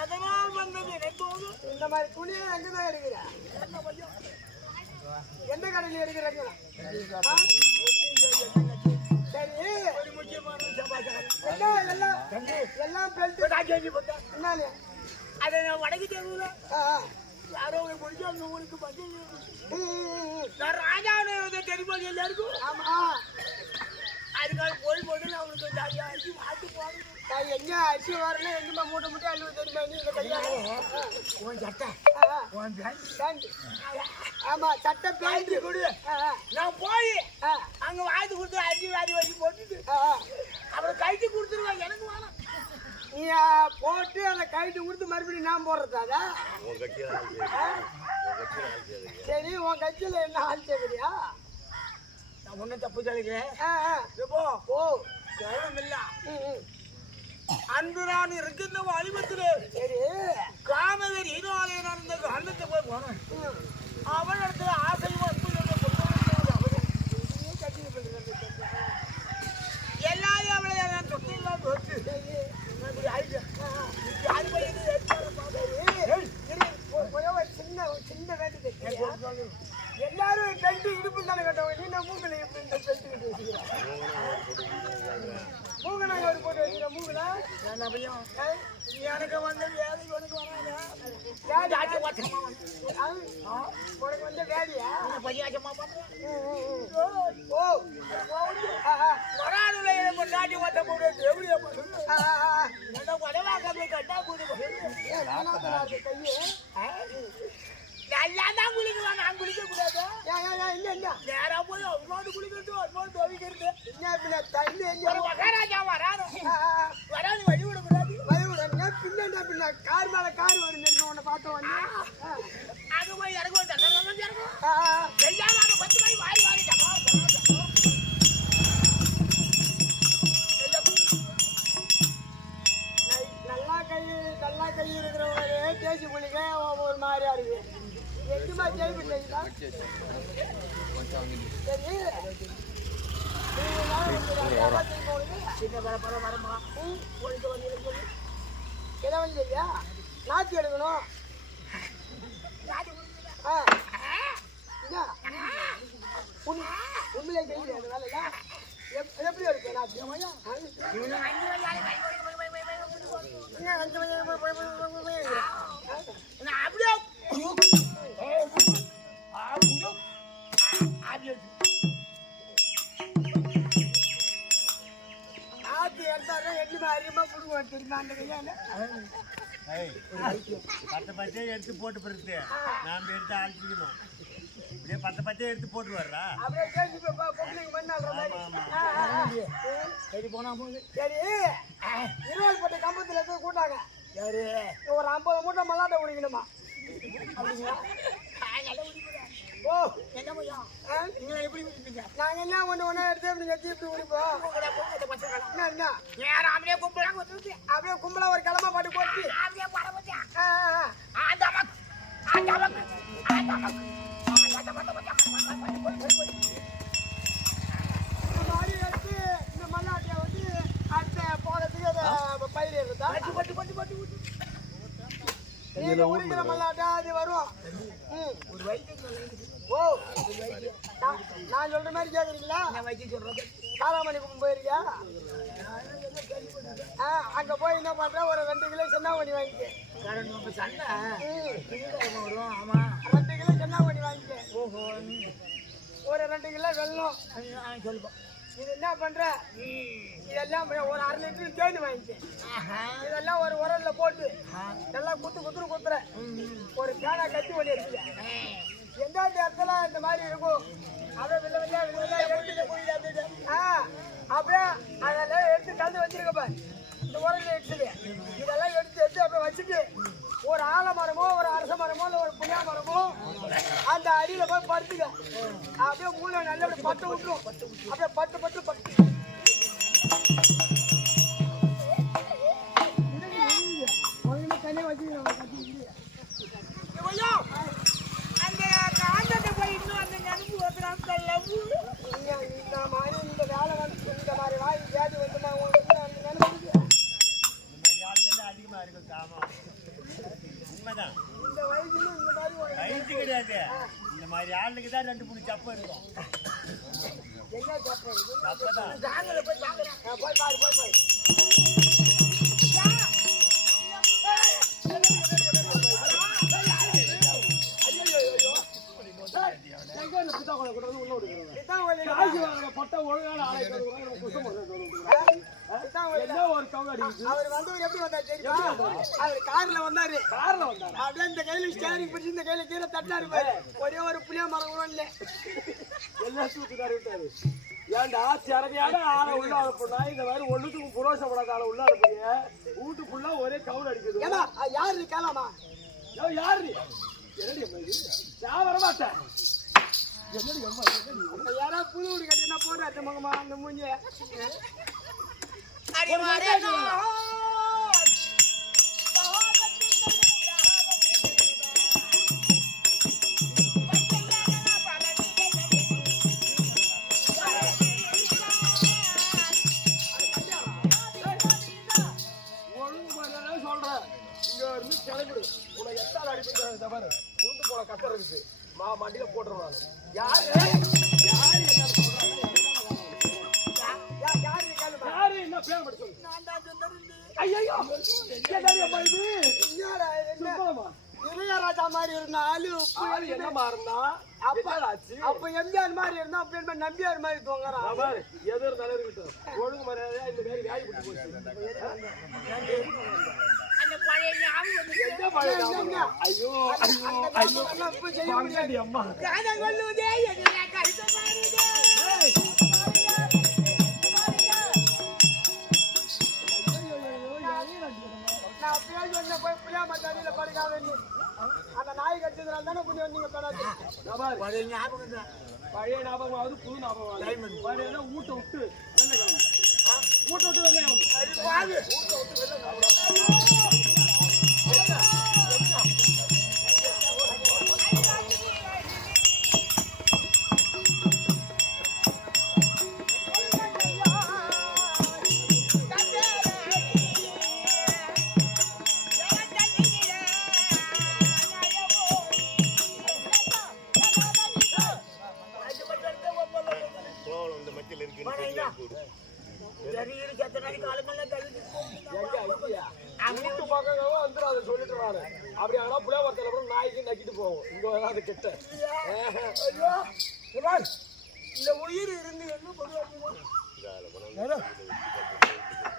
அதனால் வந்தது எனக்கு இந்த மாதிரி துணியை எங்கதான் எடுக்கிறா? எந்த கடையில் எடுக்கிறாங்க? சரி, ஒரு முக்கியமான சமாச்சாரம். எல்லாம் பெல்ட் என்னன்னு அதை நான் வடக்கு தெருவுல யாரோ ஒரு முடிஞ்சு அந்த ஊருக்கு வந்து நான் ராஜாவுடைய தெரியுமா எல்லாருக்கும்? ஆமா. அதுக்காக போய் முதல்ல அவனுக்கு ஜாலியா அரிசி மாட்டு போகணும். எங்க அரிசி வரல எங்கேயுமா மூட்டை மூட்டை அழுவு தெரியுமா? நீங்க கல்யாணம் உன் சட்டை உன் பேண்ட். ஆமா, சட்டை பேண்ட் கொடு. நான் போய் அங்க வாங்கி கொடுத்து அரிசி வாரி வச்சு போட்டுட்டு அப்புறம் கைட்டு கொடுத்துருவேன். எனக்கு வேணாம். நீ போட்டு அதை கைட்டு கொடுத்து மறுபடியும் நான் போடுறதா? சரி, உன் கட்சியில என்ன ஆள் செய்யறியா? நான் ஒன்னும் தப்பு சொல்லிக்கிறேன். அன்று நான் இருக்கின்ற வாலிபத்திலே காமவேரி ஈனோலையை நடந்த அண்ணத்தை போய் போனேன். அவன் இடத்துல ஆசையும் எல்லாரையும் அவளை நான் சொன்னேன் போச்சு. சின்ன வேண்டு எல்லாரும் பெல்ட் இடுப்பு தானே கட்டவங்க. நீ நான் மூக்கல பெல்ட் கட்டி வச்சுக்கிறேன். மூக்க நாங்க ஒரு போட்டு வச்சுக்கிறேன். மூக்கல எனக்கு வந்து வேலை உனக்கு உனக்கு வந்து வேலையா? பையாச்சமா பண்றேன். கொண்டாடி வந்த போது எப்படியா உடவாக்க போய் கட்டா போது நல்லா தான் குளிக்குவாங்க. நான் குளிக்க கூடாது. நேரா போய் அவனோடு குளிக்கிறது அவனோடு துவைக்கிறது. மகாராஜா வராது வராது வழி விடக்கூடாது. வழி விட பின்ன கார் மேல கார் வரும். உன்னை பார்த்த உடனே அது போய் இறங்கும். இறங்கும் எல்லாரும் 10 மணி வாரி வாரி நல்லா கை இருக்கிறவங்க தேசி புள்ளிங்க ஒரு மாதிரியா இருக்கு. எட்டுமா ஜெயிப்பு செய்யுதா? சரி, கிழவன் சரியா? நாத்தி எடுக்கணும். உண்மையிலே செய்யுது அந்த வேலையா? எப்படி இருக்கு நாத்தி? பச்சை எடுத்து போட்டு பிறகு நாம எடுத்து ஆழ்த்திக்கணும். இப்படியே பச்சை எடுத்து போட்டு வர்றா. சரி போனா போகுது. சரி, 20 போட்ட கம்பத்துல போய் கூட்டாங்க. சரி, ஒரு 50 மூட்டை மல்லாட்டை குடிக்கணுமா? ஓ, என்ன பையன் நீங்க எப்படி குடிப்பீங்க? நாங்க என்ன ஒண்ணு எடுத்து இப்படி வச்சு இப்படி குடிப்போம். என்ன அப்படியே கும்பலாங்க அப்படியே கும்பலா ஒரு கிளம்ப பாட்டு போட்டு அப்படியே பரவச்சா இந்த மல்லாட்டிய வந்து அடுத்த போறதுக்கு பயிர் இருந்தா உரிக்கிற மல்லாட்டா அது வரும். ஒரு வயிற்று ஓ, நான் சொல்ற மாதிரி கேக்குறீங்களா? காராமணி போயிருக்கியா? அங்க போய் என்ன பண்ற, ஒரு 2 கிலோ சென்னாமணி வாங்கிக்க. 2 கிலோ சென்னாமணி வாங்கிக்க. ஒரு 2 கிலோ வெல்லம். இது என்ன பண்ற, இதெல்லாம் ஒரு 1/2 லிட்டர் தேன் வாங்கிக்க. இதெல்லாம் ஒரு உரல்ல போட்டு நல்லா குத்துற ஒரு பேனா கட்டி ஒண்ணு இருக்குது. எந்த இடத்துல இந்த மாதிரி இருக்கும் அப்படியே அப்படியே அதெல்லாம் எடுத்து கலந்து வச்சிருக்கப்ப. இந்த உரல்ல எடுத்துது இதெல்லாம் எடுத்து அப்படியே வச்சுட்டு ஒரு ஆலமரமோ ஒரு அரச மரமோ இல்லை ஒரு புளியா மரமோ அந்த அடியில போய் படுத்துக்க. அப்படியே மூளை நல்ல பட்டு விட்டுரும். அப்படியே பட்டு தனியாக வச்சுக்கிறோம். அந்த காந்தத்தை போய் இன்னும் அந்த நெருப்பு ஓத்துறாங்க. இந்த மாதிரி இந்த வேலை வந்து இந்த மாதிரி வாய் வியாதி வந்து அந்த நினைப்பு இந்த மாதிரி ஆளுக்கு தான் 2-3 சப்பம் இருக்கும். எங்க தப்பு இருக்கு? அப்பதான் ஜாங்கிரதை போய் பார்க்கிறேன். போய் பாரு போய் பாரு இதான் வழி. அவர் வந்தவர் எப்படி வந்தாரு தெரியுமா? அவர் கார்ல வந்தாரு. அப்படியே இந்த கையில ஸ்டேரிங் பிடிச்சி இந்த கையில கீழே தட்டாரு பாரு. ஒரே ஒரு புளிய மரம் கூட இல்ல. எல்லாம் சூத்துக்காரு விட்டாரு. ஏன்டா திறமையான ஆளை உள்ள அனுப்புனா இந்த மாதிரி ஒண்ணுத்துக்கும் புரோசப்படாத ஆளை உள்ள அனுப்புறீங்க. வீட்டுக்குள்ள ஒரே கவுல் அடிக்குது. ஏமா யாரு கேளாமா? யாரு நீ? என்னடி அம்மா இது? நான் வரமாட்டேன். என்னடி அம்மா என்னடி? யாரா புது வீடு கட்டினா போறாரு மகமா அந்த மூஞ்சி. அடி மாறேனோ ஒழுங்கு மாதிரியானே சொல்றேன். இங்க இருந்து கிளம்பிடு. உனக்கு எத்தால அடிப்புங்கிறாங்க தவறு. உருண்டு போன கட்டர் இருக்கு. மண்டியில போட்டுருவாங்க. யாரு என்ன சொல்றாங்க? யாரு கேளுமா? யாரு என்ன பேர் மட்டும் சொல்லு. நான் தான் சுந்தரண்டி. ஐயோ என்னடி அம்மா இது? என்னடா என்ன? சும்மாமா. இளையராஜா மாதிரி இருந்த ஆளு ஆளு என்னமா இருந்தா? அப்பலாச்சு. அப்ப எம்ஜிஆர் மாதிரி இருந்தா அப்ப என்ன நம்பியார் மாதிரி தூங்குறான். பாரு எது இருந்தாலும் இருக்கட்டும். ஒழுங்கு மரியாதையா இந்த மாதிரி வேலை விட்டு போச்சு. அந்த பழைய ஞாபகம் வந்து என்ன பழைய ஞாபகம்? ஐயோ ஐயோ ஐயோ இப்ப செய்ய வாங்கடி அம்மா. காதல் கொள்ளுதே எதிரே கருத்து மாறுதே. நான் அப்பயே சொன்னேன் போய் புளியாம தண்ணியில படுக்காதன்னு. அந்த நாய் கட்டினால தானே புண்ணி வந்தீங்க பெறாது. பழைய ஞாபகம் தான். பழைய ஞாபகமாவது புது ஞாபகம் பழைய ஊட்ட விட்டு வெளில கிளம்பு. ஊட்ட விட்டு வெளில கிளம்பு. அது பாரு. ஊட்ட விட்டு வெளில கிளம்பு. சரீர சத்தனாடி காலமெல்லாம் கழுது. வீட்டு பக்கம் வந்துடும் அதை சொல்லிட்டு வாரு. அப்படி ஆனா புளியாமரத்தில் அப்புறம் நாய்க்கு நக்கிட்டு போவோம். இங்க வராது கிட்ட. ஐயோ இந்த உயிர் இருந்து என்ன பண்ணுவாங்க?